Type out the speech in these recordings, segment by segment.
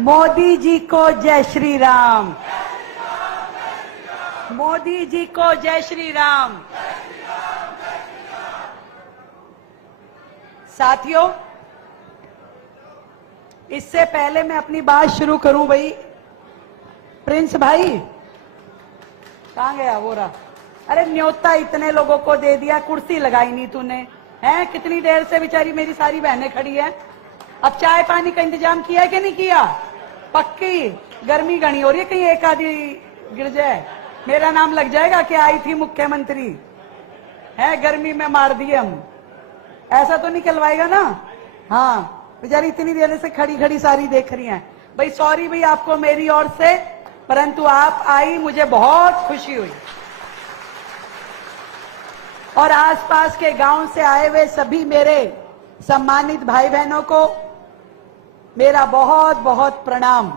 मोदी जी को जय श्री राम। मोदी जी को जय श्री राम। साथियों, इससे पहले मैं अपनी बात शुरू करूं, भाई प्रिंस भाई कहां गया? वो रहा। अरे न्योता इतने लोगों को दे दिया, कुर्सी लगाई नहीं तूने, हैं? कितनी देर से बेचारी मेरी सारी बहनें खड़ी हैं। अब चाय पानी का इंतजाम किया कि नहीं किया? पक्की गर्मी घनी हो रही है, कहीं एक आधी गिर जाए, मेरा नाम लग जाएगा कि आई थी मुख्यमंत्री, है गर्मी में मार दिए हम। ऐसा तो निकलवाएगा ना? हाँ, बेचारी इतनी देर से खड़ी खड़ी सारी देख रही हैं। भाई सॉरी भाई आपको मेरी ओर से, परंतु आप आई, मुझे बहुत खुशी हुई। और आसपास के गांव से आए हुए सभी मेरे सम्मानित भाई बहनों को मेरा बहुत बहुत प्रणाम।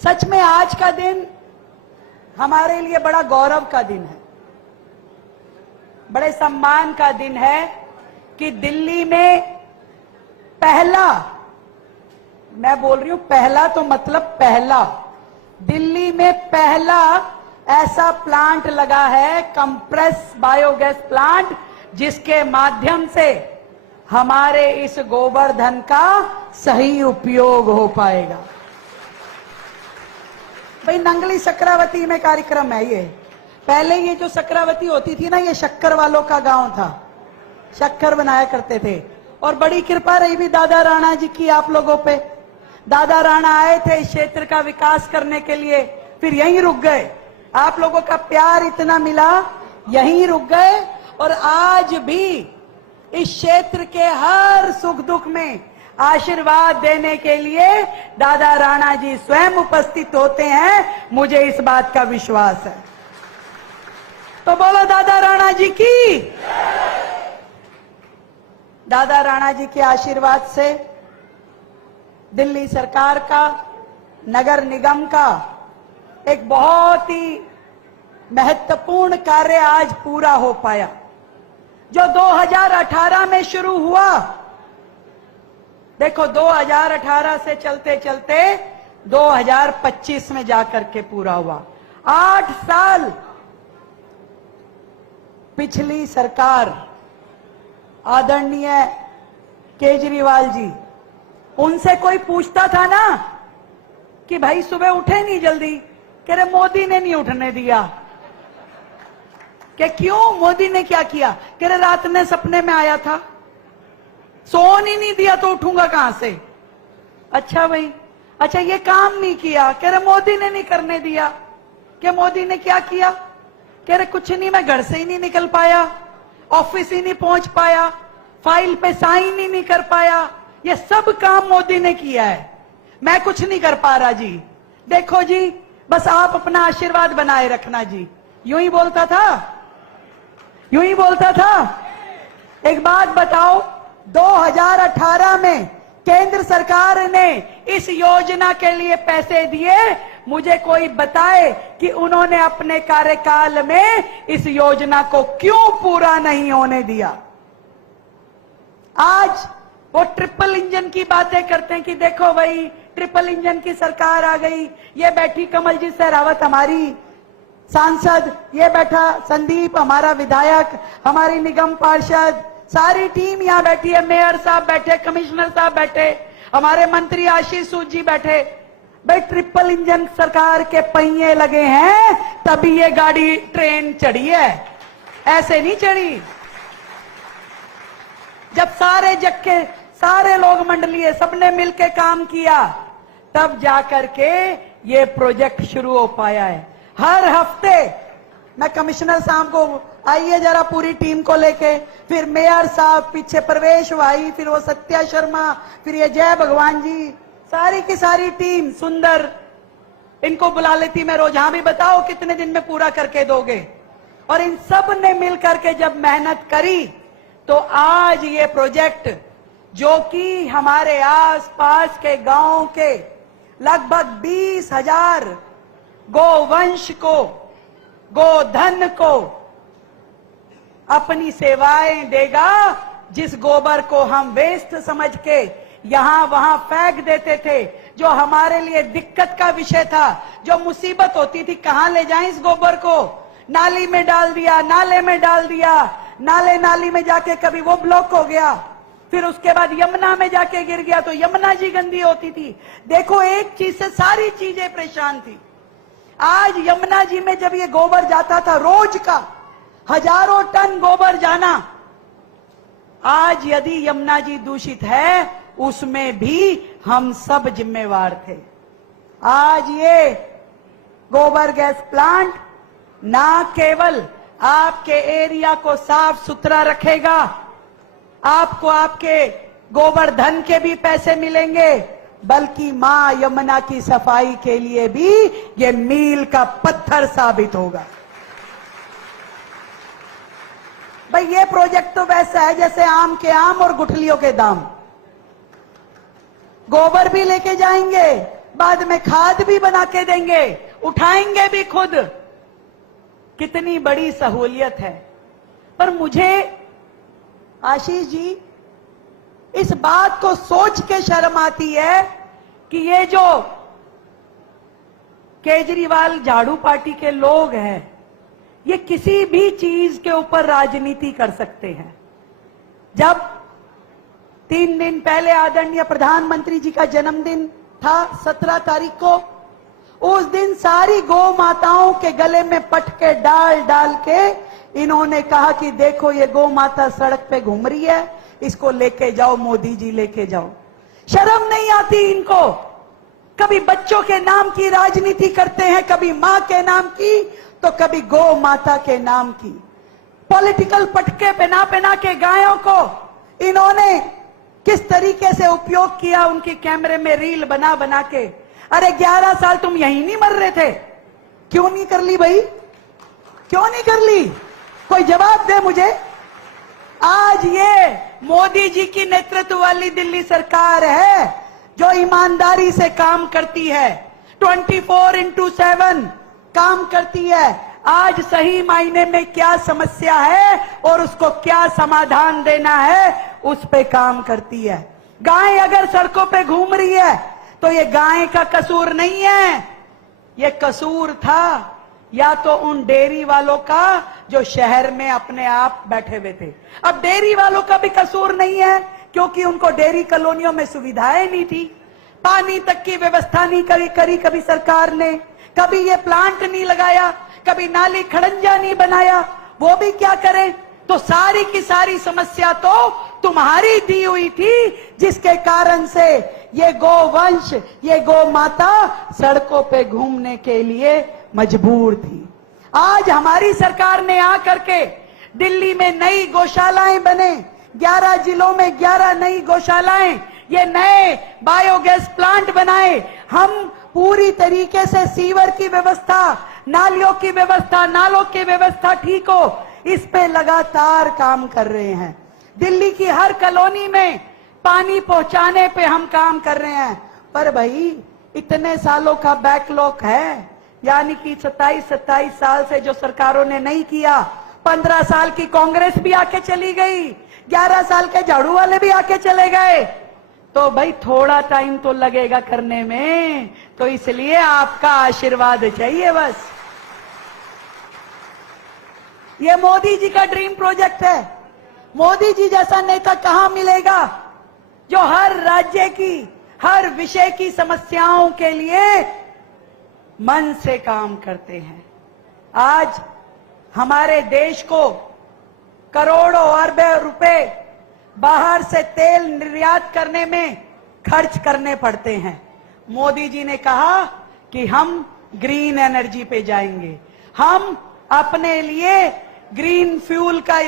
सच में आज का दिन हमारे लिए बड़ा गौरव का दिन है, बड़े सम्मान का दिन है कि दिल्ली में पहला, मैं बोल रही हूं पहला तो मतलब पहला, दिल्ली में पहला ऐसा प्लांट लगा है, कंप्रेस बायोगैस प्लांट, जिसके माध्यम से हमारे इस गोवर्धन का सही उपयोग हो पाएगा। भाई नंगली सक्रावती में कार्यक्रम है ये। पहले ये जो सक्रावती होती थी ना, ये शक्कर वालों का गांव था, शक्कर बनाया करते थे। और बड़ी कृपा रही भी दादा राणा जी की आप लोगों पे। दादा राणा आए थे इस क्षेत्र का विकास करने के लिए, फिर यहीं रुक गए। आप लोगों का प्यार इतना मिला, यहीं रुक गए। और आज भी इस क्षेत्र के हर सुख दुख में आशीर्वाद देने के लिए दादा राणा जी स्वयं उपस्थित होते हैं, मुझे इस बात का विश्वास है। तो बोलो दादा राणा जी की। दादा राणा जी के आशीर्वाद से दिल्ली सरकार का, नगर निगम का एक बहुत ही महत्वपूर्ण कार्य आज पूरा हो पाया। जो 2018 में शुरू हुआ, देखो 2018 से चलते चलते 2025 में जाकर के पूरा हुआ। 8 साल पिछली सरकार, आदरणीय केजरीवाल जी, उनसे कोई पूछता था ना कि भाई सुबह उठे नहीं जल्दी, कह रहे मोदी ने नहीं उठने दिया। कि क्यों? मोदी ने क्या किया? कह रहे रात में सपने में आया था, सोने ही नहीं दिया तो उठूंगा कहां से। अच्छा भाई, अच्छा ये काम नहीं किया, कह रहे मोदी ने नहीं करने दिया। कि मोदी ने क्या किया? कह रहे कुछ नहीं, मैं घर से ही नहीं निकल पाया, ऑफिस ही नहीं पहुंच पाया, फाइल पे साइन ही नहीं कर पाया, ये सब काम मोदी ने किया है, मैं कुछ नहीं कर पा रहा जी। देखो जी, बस आप अपना आशीर्वाद बनाए रखना जी। यूं ही बोलता था, यूं ही बोलता था। एक बात बताओ, 2018 में केंद्र सरकार ने इस योजना के लिए पैसे दिए, मुझे कोई बताए कि उन्होंने अपने कार्यकाल में इस योजना को क्यों पूरा नहीं होने दिया। आज वो ट्रिपल इंजन की बातें करते हैं कि देखो भाई ट्रिपल इंजन की सरकार आ गई, ये बैठी कमलजीत शेरावत हमारी सांसद, ये बैठा संदीप हमारा विधायक, हमारी निगम पार्षद, सारी टीम यहाँ बैठी है, मेयर साहब बैठे, कमिश्नर साहब बैठे, हमारे मंत्री आशीष सूद जी बैठे। भाई ट्रिपल इंजन सरकार के पहिए लगे हैं तभी ये गाड़ी ट्रेन चढ़ी है, ऐसे नहीं चढ़ी। जब सारे जक्के, सारे लोग मंडलीय सबने मिलकर काम किया, तब जाकर के ये प्रोजेक्ट शुरू हो पाया है। हर हफ्ते मैं कमिश्नर साहब को, आइए जरा पूरी टीम को लेके, फिर मेयर साहब, पीछे प्रवेश भाई, फिर वो सत्या शर्मा, फिर ये जय भगवान जी, सारी की सारी टीम सुंदर, इनको बुला लेती मैं रोज। हाँ भी बताओ कितने दिन में पूरा करके दोगे? और इन सब ने मिलकर के जब मेहनत करी तो आज ये प्रोजेक्ट, जो कि हमारे आसपास के गांव के लगभग 20,000 गोवंश को, गोधन को अपनी सेवाएं देगा, जिस गोबर को हम वेस्ट समझ के यहां वहां फेंक देते थे। जो हमारे लिए दिक्कत का विषय था, जो मुसीबत होती थी, कहां ले जाएं इस गोबर को? नाली में डाल दिया, नाले में डाल दिया, नाले नाली में जाके कभी वो ब्लॉक हो गया, फिर उसके बाद यमुना में जाके गिर गया तो यमुना जी गंदी होती थी। देखो, एक चीज से सारी चीजें परेशान थी। आज यमुना जी में जब ये गोबर जाता था, रोज का हजारों टन गोबर जाना, आज यदि यमुना जी दूषित है, उसमें भी हम सब जिम्मेवार थे। आज ये गोबर गैस प्लांट ना केवल आपके एरिया को साफ सुथरा रखेगा, आपको आपके गोवर्धन के भी पैसे मिलेंगे, बल्कि मां यमुना की सफाई के लिए भी ये मील का पत्थर साबित होगा। भाई, ये प्रोजेक्ट तो वैसा है जैसे आम के आम और गुठलियों के दाम। गोबर भी लेके जाएंगे, बाद में खाद भी बना के देंगे, उठाएंगे भी खुद। कितनी बड़ी सहूलियत है। पर मुझे आशीष जी, इस बात को सोच के शर्म आती है कि ये जो केजरीवाल झाड़ू पार्टी के लोग हैं, ये किसी भी चीज के ऊपर राजनीति कर सकते हैं। जब 3 दिन पहले आदरणीय प्रधानमंत्री जी का जन्मदिन था, 17 तारीख को, उस दिन सारी गौ माताओं के गले में पटके डाल डाल के इन्होंने कहा कि देखो, ये गौ माता सड़क पे घूम रही है, इसको लेके जाओ, मोदी जी लेके जाओ। शर्म नहीं आती इनको? कभी बच्चों के नाम की राजनीति करते हैं, कभी मां के नाम की, तो कभी गौ माता के नाम की। पॉलिटिकल पटके पहना पहना के गायों को इन्होंने किस तरीके से उपयोग किया, उनके कैमरे में रील बना बना के। अरे 11 साल तुम यहीं नहीं मर रहे थे, क्यों नहीं कर ली भाई? क्यों नहीं कर ली? कोई जवाब दे मुझे। आज ये मोदी जी की नेतृत्व वाली दिल्ली सरकार है जो ईमानदारी से काम करती है, 24/7 काम करती है। आज सही मायने में क्या समस्या है और उसको क्या समाधान देना है, उस पे काम करती है। गाय अगर सड़कों पे घूम रही है तो ये गाय का कसूर नहीं है, ये कसूर था या तो उन डेयरी वालों का जो शहर में अपने आप बैठे हुए थे। अब डेयरी वालों का भी कसूर नहीं है, क्योंकि उनको डेयरी कॉलोनियों में सुविधाएं नहीं थी, पानी तक की व्यवस्था नहीं करी कभी सरकार ने, कभी ये प्लांट नहीं लगाया, कभी नाली खड़ंजा नहीं बनाया। वो भी क्या करें? तो सारी की सारी समस्या तो तुम्हारी दी हुई थी, जिसके कारण से ये गोवंश, ये गौ माता सड़कों पे घूमने के लिए मजबूर थी। आज हमारी सरकार ने आकर के दिल्ली में नई गौशालाएं बने, 11 जिलों में 11 नई गौशालाएं, ये नए बायोगैस प्लांट बनाए। हम पूरी तरीके से सीवर की व्यवस्था, नालियों की व्यवस्था, नालों की व्यवस्था ठीक हो, इस पे लगातार काम कर रहे हैं। दिल्ली की हर कॉलोनी में पानी पहुंचाने पे हम काम कर रहे हैं। पर भाई, इतने सालों का बैकलॉग है, यानी कि 27 साल से जो सरकारों ने नहीं किया। 15 साल की कांग्रेस भी आके चली गई, 11 साल के झाड़ू वाले भी आके चले गए, तो भाई थोड़ा टाइम तो लगेगा करने में। तो इसलिए आपका आशीर्वाद चाहिए बस। ये मोदी जी का ड्रीम प्रोजेक्ट है। मोदी जी जैसा नेता कहां मिलेगा जो हर राज्य की, हर विषय की समस्याओं के लिए मन से काम करते हैं। आज हमारे देश को करोड़ों अरबों रुपए बाहर से तेल निर्यात करने में खर्च करने पड़ते हैं। मोदी जी ने कहा कि हम ग्रीन एनर्जी पे जाएंगे, हम अपने लिए ग्रीन फ्यूल का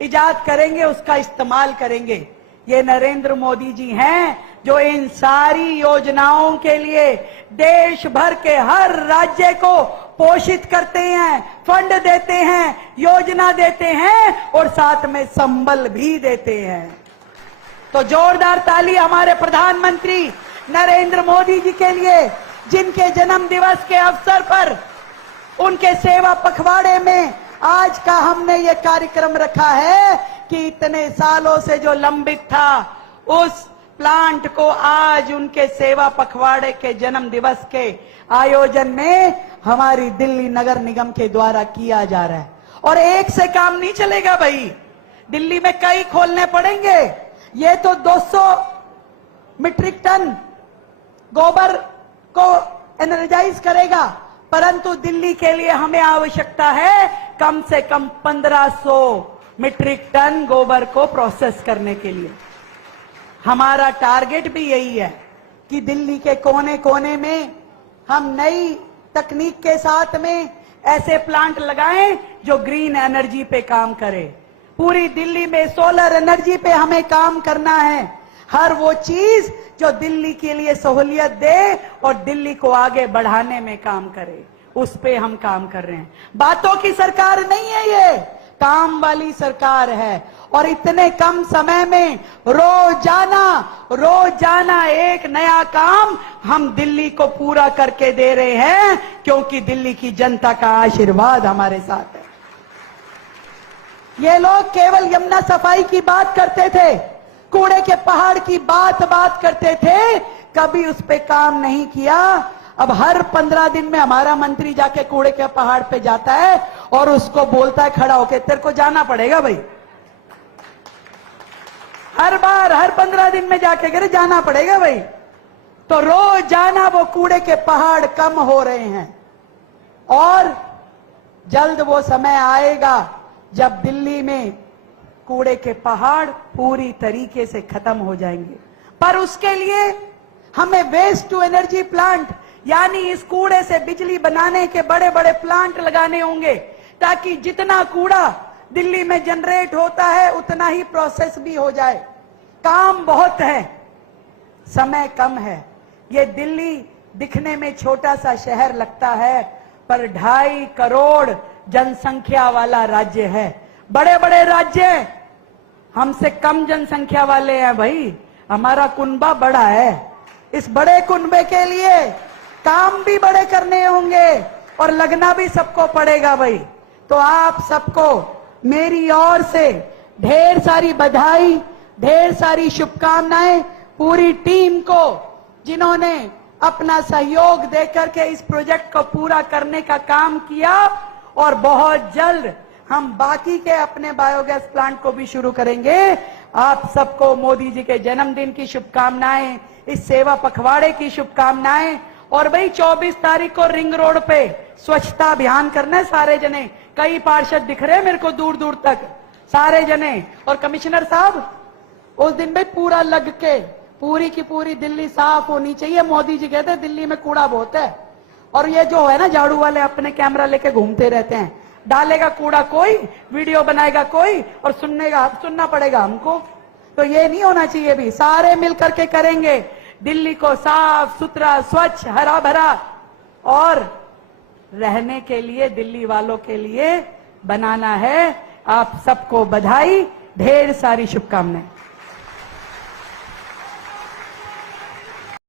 इजाद करेंगे, उसका इस्तेमाल करेंगे। ये नरेंद्र मोदी जी हैं जो इन सारी योजनाओं के लिए देश भर के हर राज्य को पोषित करते हैं, फंड देते हैं, योजना देते हैं और साथ में संबल भी देते हैं। तो जोरदार ताली हमारे प्रधानमंत्री नरेंद्र मोदी जी के लिए, जिनके जन्म दिवस के अवसर पर उनके सेवा पखवाड़े में आज का हमने ये कार्यक्रम रखा है कि इतने सालों से जो लंबित था, उस प्लांट को आज उनके सेवा पखवाड़े के जन्म दिवस के आयोजन में हमारी दिल्ली नगर निगम के द्वारा किया जा रहा है। और एक से काम नहीं चलेगा भाई, दिल्ली में कई खोलने पड़ेंगे। ये तो 200 मीट्रिक टन गोबर को एनर्जाइज करेगा, परंतु दिल्ली के लिए हमें आवश्यकता है कम से कम 1500 मीट्रिक टन गोबर को प्रोसेस करने के लिए। हमारा टारगेट भी यही है कि दिल्ली के कोने कोने में हम नई तकनीक के साथ में ऐसे प्लांट लगाएं जो ग्रीन एनर्जी पे काम करे। पूरी दिल्ली में सोलर एनर्जी पे हमें काम करना है। हर वो चीज जो दिल्ली के लिए सहूलियत दे और दिल्ली को आगे बढ़ाने में काम करे, उस पे हम काम कर रहे हैं। बातों की सरकार नहीं है, ये काम वाली सरकार है। और इतने कम समय में रोजाना एक नया काम हम दिल्ली को पूरा करके दे रहे हैं, क्योंकि दिल्ली की जनता का आशीर्वाद हमारे साथ है। ये लोग केवल यमुना सफाई की बात करते थे, कूड़े के पहाड़ की बात करते थे, कभी उस पे काम नहीं किया। अब हर 15 दिन में हमारा मंत्री जाके कूड़े के पहाड़ पे जाता है और उसको बोलता है खड़ा होके, तेरे को जाना पड़ेगा भाई। हर 15 दिन में जाके करे जाना पड़ेगा भाई। तो रोजाना वो कूड़े के पहाड़ कम हो रहे हैं और जल्द वो समय आएगा जब दिल्ली में कूड़े के पहाड़ पूरी तरीके से खत्म हो जाएंगे। पर उसके लिए हमें वेस्ट टू एनर्जी प्लांट, यानी इस कूड़े से बिजली बनाने के बड़े बड़े प्लांट लगाने होंगे, ताकि जितना कूड़ा दिल्ली में जनरेट होता है उतना ही प्रोसेस भी हो जाए। काम बहुत है, समय कम है। ये दिल्ली दिखने में छोटा सा शहर लगता है, पर 2.5 करोड़ जनसंख्या वाला राज्य है। बड़े बड़े राज्य हमसे कम जनसंख्या वाले हैं भाई, हमारा कुनबा बड़ा है। इस बड़े कुनबे के लिए काम भी बड़े करने होंगे और लगना भी सबको पड़ेगा भाई। तो आप सबको मेरी ओर से ढेर सारी बधाई, ढेर सारी शुभकामनाएं। पूरी टीम को जिन्होंने अपना सहयोग देकर के इस प्रोजेक्ट को पूरा करने का काम किया, और बहुत जल्द हम बाकी के अपने बायोगैस प्लांट को भी शुरू करेंगे। आप सबको मोदी जी के जन्मदिन की शुभकामनाएं, इस सेवा पखवाड़े की शुभकामनाएं। और भाई 24 तारीख को रिंग रोड पे स्वच्छता अभियान करना है सारे जने। कई पार्षद दिख रहे हैं मेरे को दूर दूर तक, सारे जने। और कमिश्नर साहब उस दिन भाई पूरा लग के पूरी की पूरी दिल्ली साफ होनी चाहिए। मोदी जी कहते हैं दिल्ली में कूड़ा बहुत है, और ये जो है ना झाड़ू वाले अपने कैमरा लेके घूमते रहते हैं। डालेगा कूड़ा कोई, वीडियो बनाएगा कोई, और सुनना पड़ेगा हमको। तो ये नहीं होना चाहिए भी। सारे मिलकर के करेंगे दिल्ली को साफ सुथरा, स्वच्छ, हरा भरा और रहने के लिए, दिल्ली वालों के लिए बनाना है। आप सबको बधाई, ढेर सारी शुभकामनाएं।